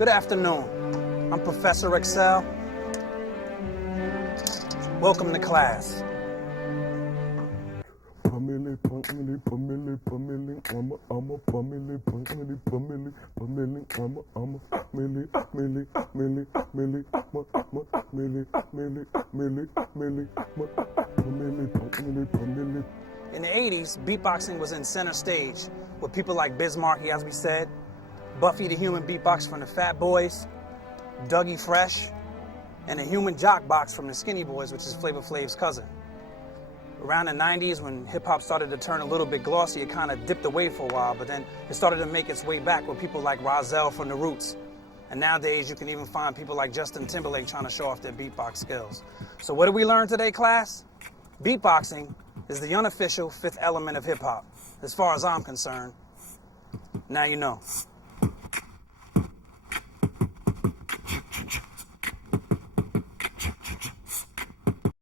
Good afternoon. I'm Professor Excel. Welcome to class. Pamela, Pamela, Pamela, Pamela, I'm a Pamela, Pamela, Pamela, Pamela, I'm a Millie, Millie, Millie, Millie, Millie, Millie, Millie, Millie, Pamela, Pamela, Pamela. In the 80s, beatboxing was in center stage with people like Biz Markie, as we said, Buffy the Human Beatbox from the Fat Boys, Dougie Fresh, and the Human Jock Box from the Skinny Boys, which is Flavor Flav's cousin. Around the 90s, when hip-hop started to turn a little bit glossy, it kind of dipped away for a while, but then it started to make its way back with people like Rozelle from The Roots. And nowadays, you can even find people like Justin Timberlake trying to show off their beatbox skills. So what did we learn today, class? Beatboxing is the unofficial fifth element of hip-hop. As far as I'm concerned, now you know.